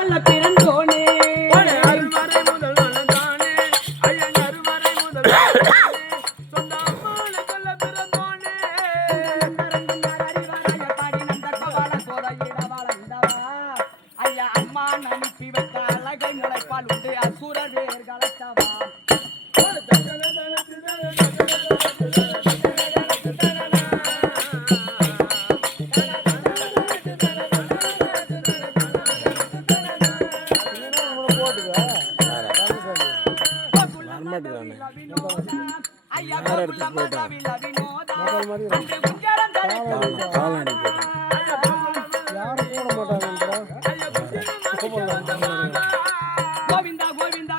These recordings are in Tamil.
கள்ள பிறந்தோனே. ஐயா கோகுல மாதாவில வினோதா அன்று கோவிந்தா கோவிந்தா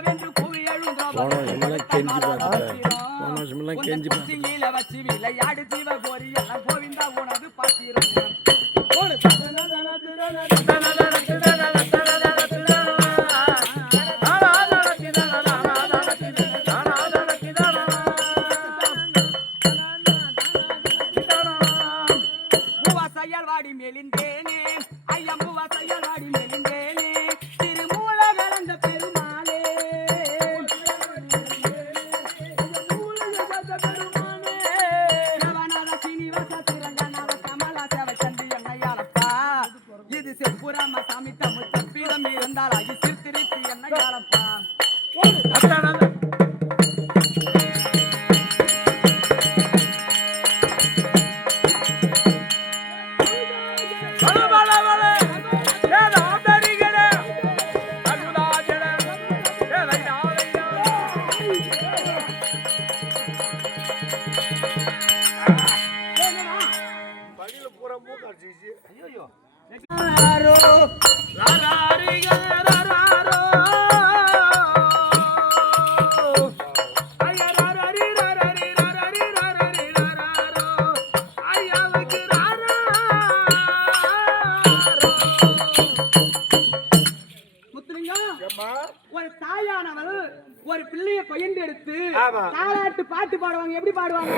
எழுந்தோம் போன வருஷமெல்லாம் கெஞ்சி பார்த்துட்டேன் போன வருஷமெல்லாம் கெஞ்சி ஆமா. தாலாட்டு பாட்டு பாடுவாங்க. எப்படி பாடுவாங்க?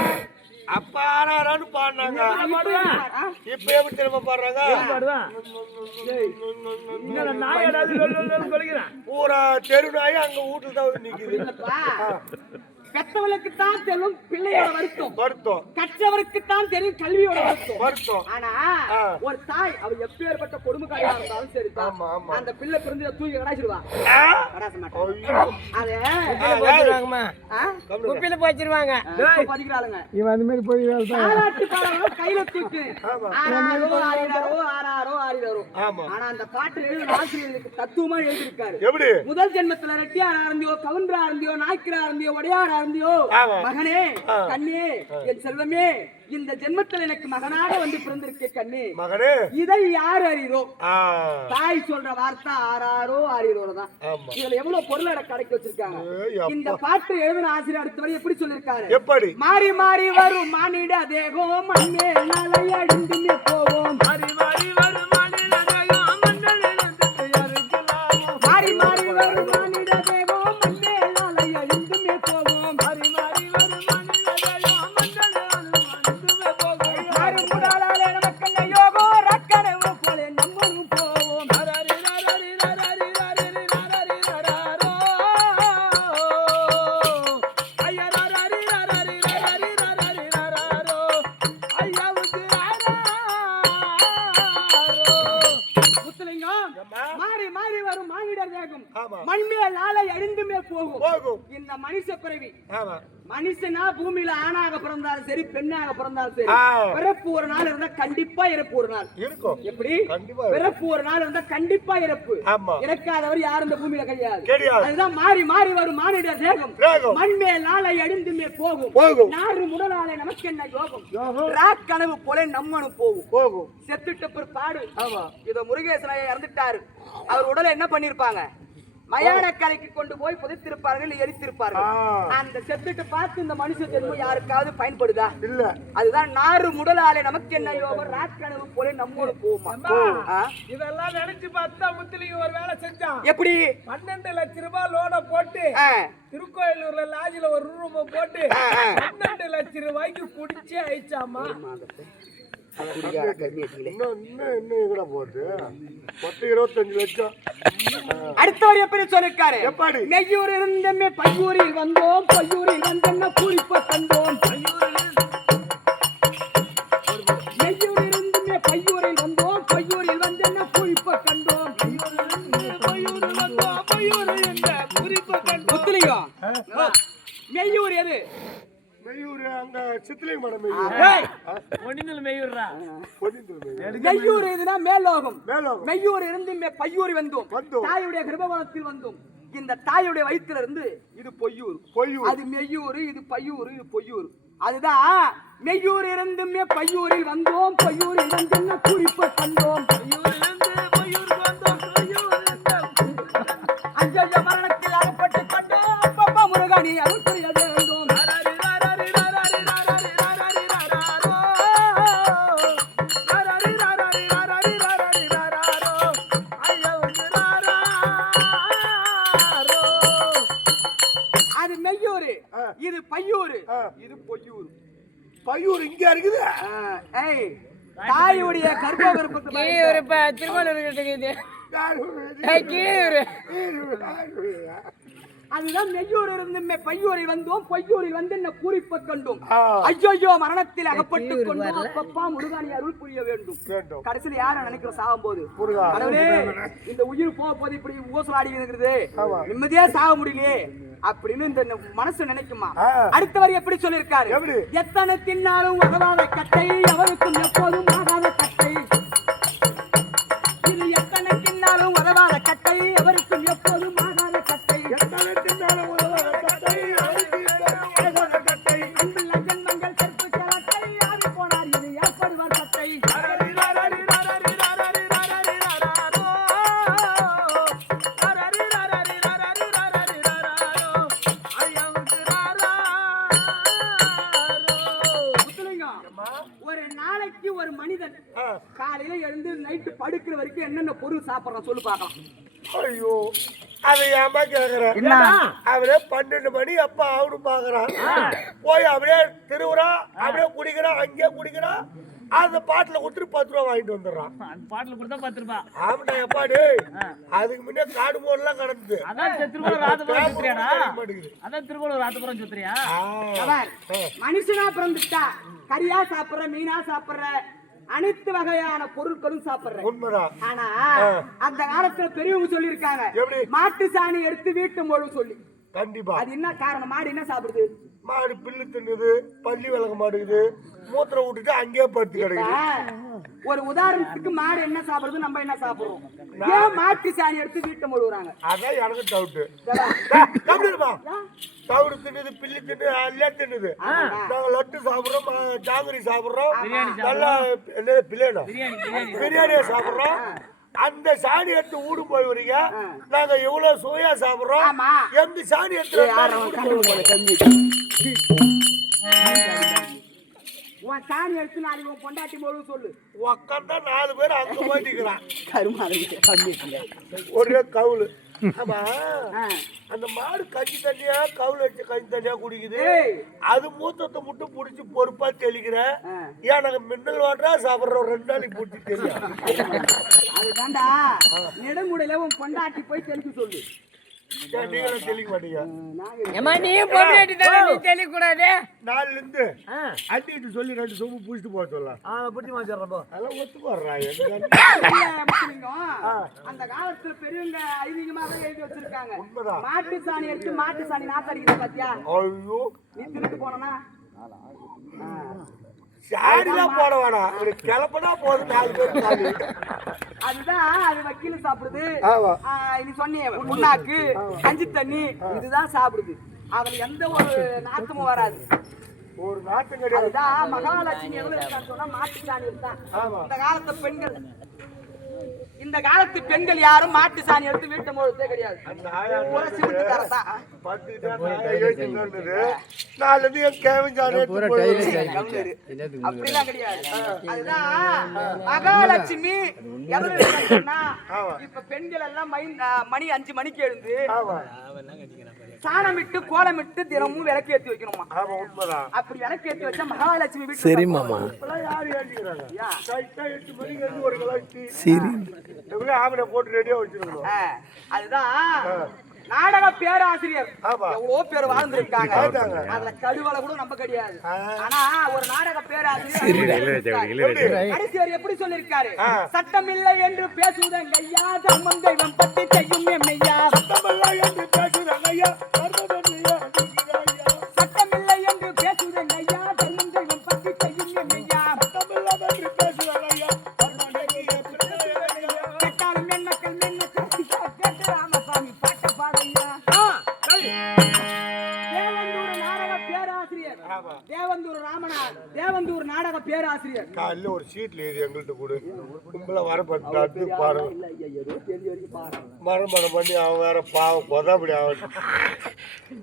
அப்ப ஆறாரான்னு பாடினாங்க? இப்ப எப்படி திரும்ப பாடுறாங்க? பூரா தெரு நாய் அங்க வீட்டுல தான் நிக்குது. பெத்தவளுக்கு தான் தெரியும் பிள்ளையோட வருத்தம். வருத்தம். கற்றவருக்கு தான் தெரியும் கல்வியோட வருத்தம். வருத்தம். ஆனா. ஒரு தாய் அவ எப்பேற்பட்ட கொடுமைக்காரியா இருந்தாலும் சரி. அந்த பிள்ளை பிறந்து தூக்கி கடாச்சிடுவா ஆ? கடாச மாட்டா. ஐயோ. அத ஆ? குப்பில போச்சிருவாங்க பதிக்கிறாளுங்க. இவன் அந்த மாதிரி போய் கையில தூக்கு. ஆமா. ஆறாரோ ஆறாரோ ஆறிடாரோ ஆமா. ஆனா அந்த பாட்டு எழுதின ஆசிரியருக்கு தத்துவமா எழுதியிருக்காரு. எப்படி? முதல் ஜென்மத்துல ரெட்டியாரா இருந்தியோ கவுண்டரா இருந்தியோ நாய்க்கரா இருந்தியோ வடையாரா இருந்தியோ ஆமா. மகனே. கண்ணே என் செல்வமே இந்த ஜென்மத்துல எனக்கு மகனாக வந்து பிறந்திருக்கே கண்ணே. மகனே. இதை யார் அறிறோ தாய் சொல்ற வார்த்தை ஆறாரோ ஆறிரோ தான் இதுல எவ்வளவு பொருள் அடக்க வச்சிருக்காங்க. இந்த பாட்டு எழுதின ஆசிரியர் அடுத்த வரை எப்படி சொல்லிருக்காரு எப்படி? மாறி மாறி வரும் மானிட தேகம் மண்ணே நாளை அடிந்துமே போவோம். மாறி மாறி மனுஷனா பூமியில ஆணாக பிறந்தாலும் சரி பெண்ணாக பிறந்தாலும் சரி. பிறப்பு ஒரு நாள் இருந்தா கண்டிப்பா இறப்பு ஒரு நாள். இருக்கும் எப்படி? பிறப்பு ஒரு நாள் இருந்தா கண்டிப்பா இறப்பு. இறக்காதவர் யாரும் இந்த பூமியில கிடையாது. அதுதான் மாறி மாறி வரும் மானிட தேகம். மண்மேல் நாளை அழிந்துமே போகும். போகும். நாறு முதலாளை நமக்கு என்ன யோகம். ராக் கனவு போல நம்மனு போகும். போகும். செத்துட்ட பிற்பாடு ஆமா இதோ முருகேசனையா இறந்துட்டாரு. அவர் உடலை என்ன பண்ணிருப்பாங்க? மயான கரைக்கு கொண்டு போய் புதைத்திருப்பார்கள் எரித்திருப்பார்கள். அந்த செத்துட்டு பார்த்து இந்த மனுஷ ஜென்மம் யாருக்காவது பயன்படுதா? இல்ல. அதுதான் நாறு முடலாலே நமக்கு என்ன யோகம்? ராக்கனவு போல நம்மோடு போகுமா ஆ? இதெல்லாம் நினைச்சு பார்த்தா முத்துலிங்க ஒரு வேலை செஞ்சான் எப்படி? பன்னெண்டு லட்ச ரூபாய் லோனை போட்டு திருக்கோயிலூர்ல லாட்ஜில ஒரு ரூம் போட்டு பன்னெண்டு லட்ச ரூபாய்க்கு குடிச்சே ஆயிடுச்சாமா மெய்யூர் இருந்தமே பையூரில் வந்தோம் பையூரில் வந்தென்ன பூரிப்ப கண்டோம். மெய்யூர் இருந்துமே பையூரில் வந்தோம் பையூரில் வந்தென்ன பூரிப்ப கண்டோம். முத்துலிங்கம் மெய்யூர் எது? மெய்யூர் அங்க மடம் இதுனா மேலோகம். மேலோகம். இருந்து பையூரி வந்தோம். தாயுடைய வந்தோம். இந்த தாயுடைய வயிற்றுல இருந்து இது பொய்யூர் பொய்யூர். அது மெய்யூர் இது பையூர் இது பொய்யூர் அதுதான் மெய்யூர் இருந்துமே பையூரில் வந்தோம். பையூரில் வந்து என்ன குறிப்ப கண்டோம். அஞ்சல் மரணத்தில் அகப்பட்டு கண்டோம். அப்பப்பா தாயுடைய கர்ப்ப கர்ப்பத்தை அதுதான் மெய்யூர் இருந்து மெ- பையூரில் வந்தோம் பொய்யூரில் வந்து என்ன குறிப்ப கண்டோம். ஆ. ஐயோ மரணத்தில் அகப்பட்டு கொண்டோம். அப்பப்பா முருகானி அருள் புரிய வேண்டும். வேண்டும். கடைசியில் யார நினைக்கிற சாகும் போது முருகா. கடவுளே இந்த உயிர் போக போது இப்படி ஊசலாடி இருக்கிறது ஆமா. நிம்மதியா சாக முடியலையே அப்படின்னு இந்த மனசு நினைக்குமா. அடுத்தவர் எப்படி சொல்லிருக்காரு எப்படி? எத்தனை தின்னாலும் உதவாத கட்டை அவருக்கும் எப்போதும் ஆகாத இது ஏற்படுவார் கட்டை. முத்துலிங்கம், ஒரு மனிதன். காலையில எழுந்து நைட்டு படுக்கிற வரைக்கும் என்னென்ன பொருள் சாப்பிடுறான் சொல்லு பார்க்கலாம். ஐயோ அதை ஏமா கேக்குறேன்? அவரே பன்னெண்டு மணி அப்ப அவனு பாக்குறான். போய் அப்படியே திருவுறான் அப்படியே குடிக்கிறான் அங்கேயே குடிக்கிறான் அந்த பாட்டுல கொடுத்துட்டு பத்து ரூபா வாங்கிட்டு வந்துடுறான். அந்த பாட்டுல கொடுத்தா பத்து ரூபாய் ஆமாடா எப்பா டேய் அதுக்கு முன்னே காடு மோடெல்லாம் கிடந்தது. அதான் திருக்குறள் ராத்தபுரம் சுத்துறியாடா. அதான் திருக்குறள் ராத்தபுரம் சுத்துறியா? ஆ. அவர் மனுஷனா பிறந்துட்டா. கறியா சாப்பிடுற மீனா சாப்பிடுற அனைத்து வகையான பொருட்களும் சாப்பிடுற உண்மைதான். ஆனா அந்த காலத்துல பெரியவங்க சொல்லியிருக்காங்க. எப்படி? மாட்டு சாணி எடுத்து வீட்டு மொழி சொல்லி. கண்டிப்பா. அது என்ன காரணம்? மாடு என்ன சாப்பிடுது? மாடு பில்லு தின்னுது பள்ளி விளக்க மாட்டேங்குது மூத்திரம் விட்டுட்டு அங்கேயே படுத்து கிடக்குது. ஒரு உதாரணத்துக்கு மாடு என்ன சாப்பிடுறது நம்ம என்ன சாப்பிடுறோம்? ஏன் மாட்டு சாணி எடுத்து வீட்டை மொழுகுறாங்க அதான் எனக்கு டவுட்டு கம்மிடுமா தவிடு தின்னுது பில்லி தின்னு எல்லாம் தின்னுது. நாங்க லட்டு சாப்பிடுறோம் ஜாங்கிரி சாப்பிடுறோம் நல்லா பிரியாணி? பிரியாணியை சாப்பிடுறோம். அந்த சாணி எடுத்து ஊடு போய் வரீங்க நாங்க எவ்வளவு சுவையா சாப்பிடுறோம். எந்த சாணி எடுத்து உன் சாணி எடுத்து நாளைக்கு உன் பொண்டாட்டி மொழு சொல்லு. உக்காந்தா நாலு பேர் அங்க போய் நிக்கிறான் கருமாதிரி ஒரே கவுளு ஆமா. அந்த மாடு கஞ்சி தண்ணியா கவுளு வச்சு கஞ்சி தண்ணியா குடிக்குது. அது மூத்தத்தை மட்டும் புடிச்சு பொறுப்பா தெளிக்கிற. ஏன் நாங்க மின்னல் வாட்டரா சாப்பிடுறோம் ரெண்டு நாளைக்கு புடிச்சு தெரியும் அதுதான்டா நெடுங்குடையில உன் பொண்டாட்டி போய் தெளிக்க சொல்லு சொல்லி ரெண்டு சொம்பு பூசிட்டு போக சொல்லலாம். ஒத்து போடுறா இல்ல, முத்துலிங்கம், அந்த காலத்துல பெரியவங்க ஐதீகமாக எழுதி வச்சிருக்காங்க. உண்மைதான். மாட்டு சாணி எடுத்து மாட்டு சாணி நாத்தடிக்குது பாத்தியா? ஐயோ. நீ திருட்டு போனா சாடிலாம் போட வேணாம் ஒரு கிளப்பனா போதும் நாலு பேர் அதுதான் அது வக்கீல் சாப்பிடுது. நீ சொன்னியே புண்ணாக்கு கஞ்சி தண்ணி இதுதான் சாப்பிடுது. அதுல எந்த ஒரு நாத்தமும் வராது. ஒரு நாட்டு கிடையாது. மகாலட்சுமி எவ்வளவு சொன்னா மாட்டு சாணி தான். இந்த காலத்து பெண்கள். இந்த காலத்து பெண்கள் யாரும் மாட்டு சாணி எடுத்து வீட்டு முழுத்தே கிடையாது. அப்படிலாம் கிடையாது. அதுதான் மகாலட்சுமி. இப்ப பெண்கள் எல்லாம் மணி அஞ்சு மணிக்கு எழுந்து ஆமா. சாணமிட்டு கோலமிட்டு தினமும் விளக்கு ஏத்தி வைக்கணுமா அப்படி விளக்கு ஏத்தி வச்சா மகாலட்சுமி வீட்டுல சரி மாமா. சரி. ஆமனை போட்டு ரெடியா வச்சிருக்கணும். ஆ, அதுதான். நாடக பேராசிரியர். ஆமா. எவ்வளவோ பேர் வாழ்ந்திருக்காங்க. அதுல கடுவலை கூட நம்ம கிடையாது. ஆனா ஒரு நாடக பேராசிரியர் எப்படி? சொல்லிருக்காரு ஆ. சட்டமில்லை என்று பேசுவதங்க ஐயா தம்மம் தெய்வம் பத்தி செய்யும் எம்மையா? தேவந்தூர் நாடக பேராசிரியர். காலையில ஒரு சீட்ல இது எங்கள்கிட்ட கொடு. கும்பல வரப்பட்டு பாரு. இல்ல ஐயா ஏதோ தெரிஞ்ச வரைக்கும் பாரு மரமணம் பண்ணி அவன் வேற பாவம் கொதாப்படி அவன்.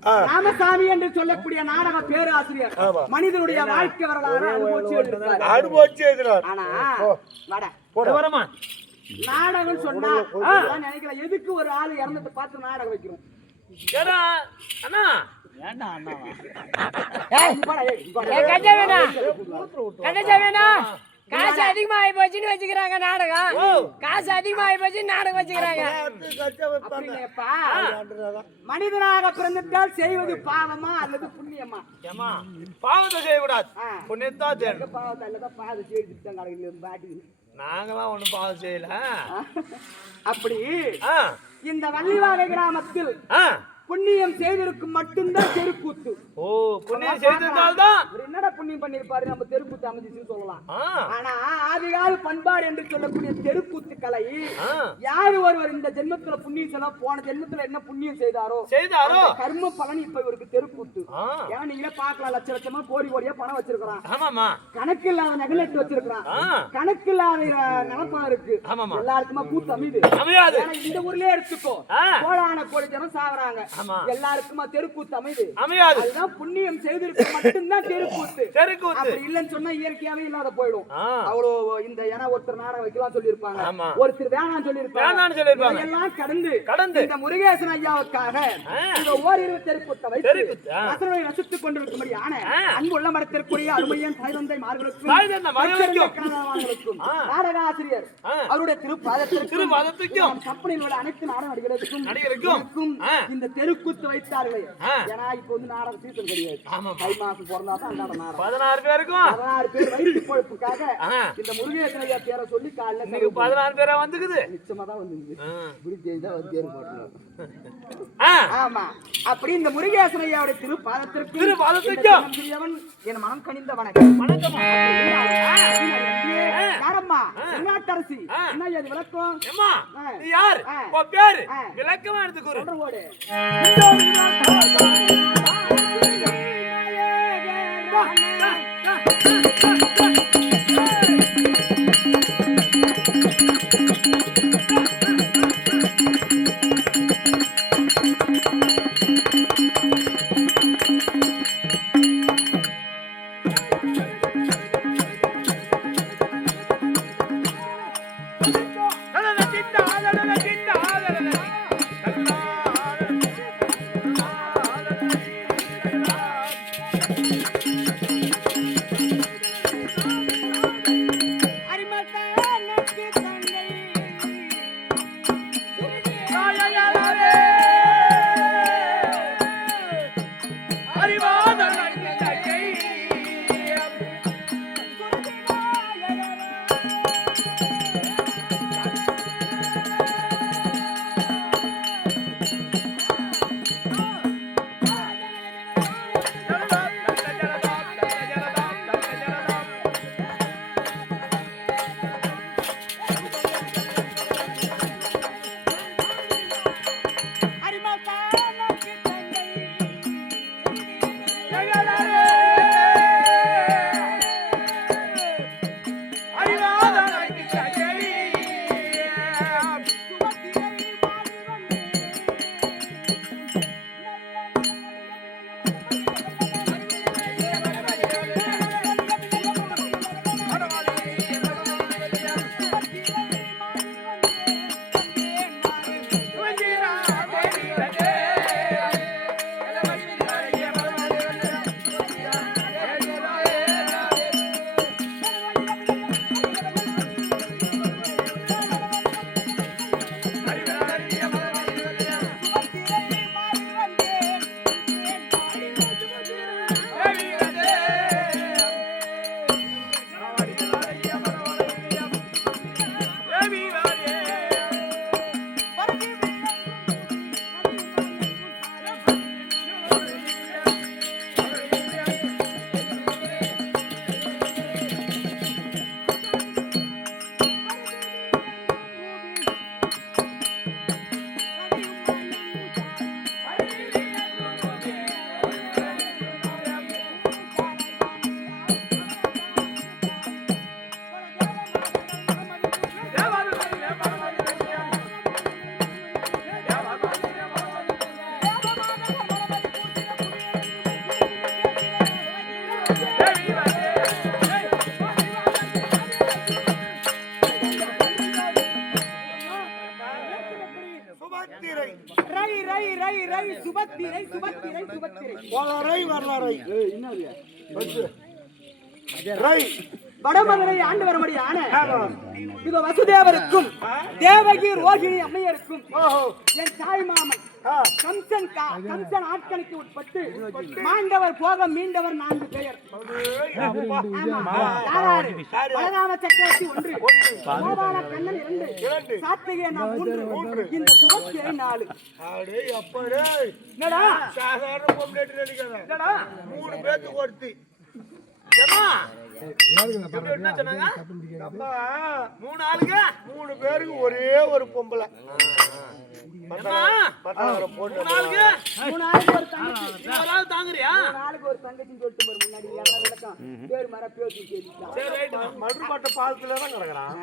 ஆ, ராமசாமி என்று சொல்லக்கூடிய நாடக பேராசிரியர். மனிதனுடைய வாழ்க்கை வரலாறு அனுபவிச்சு எழுதினார். ஆனா நாடகம் சொன்னா நான் நினைக்கிறேன் எதுக்கு ஒரு ஆள் இறந்துட்டு பார்த்து நாடகம் வைக்கிறோம்? அண்ணா. ஏய்? காசு அதிகமாகி போச்சுன்னு வச்சுக்கிறாங்க நாடகம். காசு அதிகமாகி போச்சு நாடகம் வச்சுக்கிறாங்க. மனிதனாக பிறந்துட்டால் செய்வது பாவமா அல்லது புண்ணியமா? ஏமா பாவத்தை செய்யக்கூடாது. ஆ. புண்ணியத்தா செய்யணும். பாவத்தை அல்லது பாவத்தை செய்துட்டு தான் பாட்டி. நாங்களாம் ஒண்ணும் பாவம் செய்யல. அப்படி ஆ. இந்த வள்ளிவாக கிராமத்தில் ஆ. புண்ணியம் செய்திருக்கும் மட்டும்தான் தெருக்கூத்து. ஓ புண்ணியம் செய்திருந்தால்தான். என்னடா புண்ணியம் பண்ணிருப்பாரு நம்ம தெருக்கூத்து அமைஞ்சிச்சுன்னு சொல்லலாம். ஆனா ஆதிகால பண்பாடு என்று சொல்லக்கூடிய தெருக்கூத்து கலை. யாரு ஒருவர் இந்த ஜென்மத்துல புண்ணியம் செய்தா போன ஜென்மத்துல என்ன புண்ணியம் செய்தாரோ செய்தாரோ? கர்ம பலன் இப்ப இவருக்கு தெருக்கூத்து. ஏன் நீங்களே பார்க்கலாம் லட்ச லட்சமா கோடி கோடியா பணம் வச்சிருக்கிறான். ஆமாமா கணக்கு இல்லாத நகலெட்டு வச்சிருக்கிறான். கணக்கு இல்லாத அஹ், நிலப்பா இருக்கு. எல்லாருக்குமா கூத்து அமைது இந்த ஊர்லயே எடுத்துக்கோ. கோடான கோடி ஜனம் சாவறாங்க. எல்லாருக்குமா தெருக்கூத்து அமைது அமையாது அதுதான் புண்ணியம் செய்திருக்கு மட்டும்தான் தெருக்கூத்து தெருக்கூத்து அப்படி இல்லைன்னு சொன்னா இயற்கையாவே இல்லாத போயிடும். அவ்வளோ இந்த ஏன்னா ஒருத்தர் நாடகம் வைக்கலாம் சொல்லியிருப்பாங்க. ஒருத்தர் வேணாம் சொல்லியிருப்பாங்க வேணாம்னு சொல்லியிருப்பாங்க. எல்லாம் கடந்து கடந்து. இந்த முருகேசன் ஐயாவுக்காக. இந்த ஓரிரு தெருக்கூத்தை வைத்து. ரசனை ரசித்துக் கொண்டிருக்கும்படியான ஆ. அன்புள்ள மரத்திற்குரிய அருமையன் தாய் தந்தை மார்களுக்கும் தாய் தந்தை மார்களுக்கும். கணவன்களுக்கும், ஆ. நாடக ஆசிரியர் ஆ. அவருடைய திருப்பாதத்திற்கும் திருப்பாதத்திற்கும். உள்ள அனைத்து நாடக நடிகர்களுக்கும் நடிகருக்கும். எனக்கும் ஆ. தெருக்கூத்து வைத்தார்களே. ஏன்னா இப்ப வந்து நாடக சீசன் கிடையாது. தை மாசம் பிறந்தா தான் அன்றாட நாடகம் பதினாறு பேருக்கும் பதினாறு பேர் வயிற்று பொழப்புக்காக. இந்த முருகேசன் ஐயா பேரை சொல்லி காலைல பதினாறு பேரா வந்துக்குது நிச்சயமா தான் வந்து ஆ. இப்படி வந்து தேர்வு போட்டுருவோம். ஆ. ஆமா. அப்படி இந்த முருகேசன் ஐயாவுடைய திருப்பாதத்திற்கு திருப்பாதத்திற்கும். சிறியவன் என் மனம் கனிந்த வணக்கம் வணக்கம்மா யாரம்மா? நாட்டரசி. என்ன இது விளக்கம். நீ யார். உன் பேரு. விளக்கமா எடுத்து கூறு. சொல்ற ஓடு. வரலாறை ரை ரை ரை ரை சுபத்திரை சுபத்திரை சுபத்திரை. வரலாறை வரலாறை வந்து. ரை. வடமதுரை ஆண்டு வரும்படியான இது வசுதேவருக்கும் தேவகி ரோகிணி அம்மையருக்கும் ஓஹோ. என் தாய் மாமன். கம்சன் கா- கம்சன் ஆட்களுக்கு உட்பட்டு மாண்டவர் போக மீண்டவர் நான்கு பெயர்? பலராம சக்கரவர்த்தி ஒன்று. கோபால கண்ணன் இரண்டு. இரண்டு. சாத்திகை நான் மூன்று. இந்த சுபத்திரை நாலு. அடே அப்பாடே என்னடா? சாதாரண பொம்ப்ளேட் நினைக்காத. மூணு பேத்துக்கு ஒருத்தி ஏம்மா? எப்படி என்ன சொன்னாங்க அம்மா மூணு ஆளுங்க? மூணு பேருக்கு ஒரே ஒரு பொம்பளை. தாங்குறியா? மடுப்பட்ட பாலத்துல தான் கிடக்குறான்.